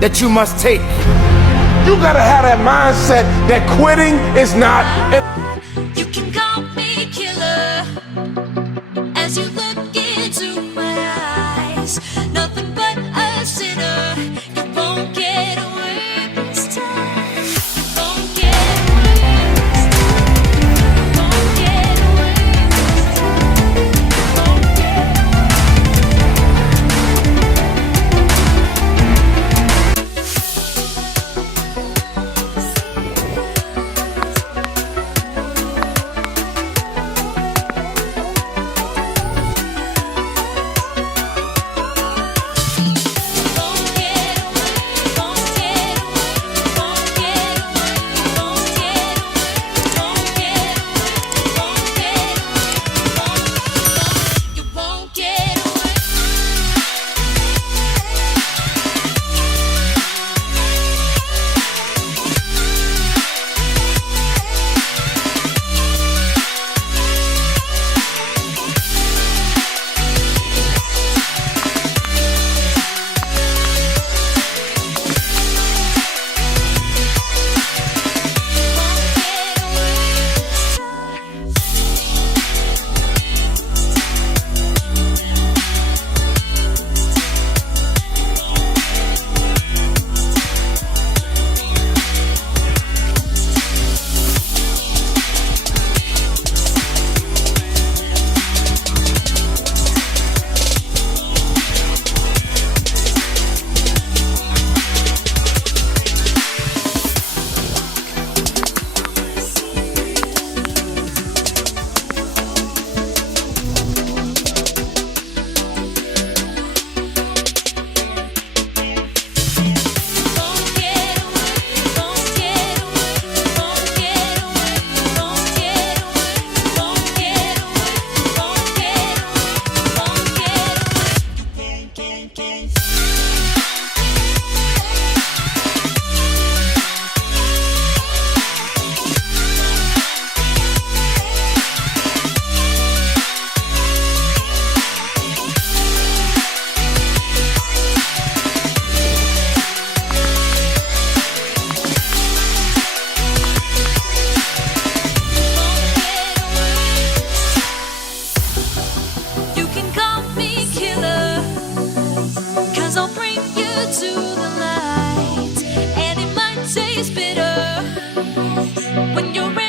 that you must take. You gotta have that mindset that quitting is not. You can call me killer as you look into my eyes. Nothing but a sinner. You won't get away this time. You won't get away this time. You won't get away this time. You won't get I'll bring you to the light, and it might taste bitter when you're ready.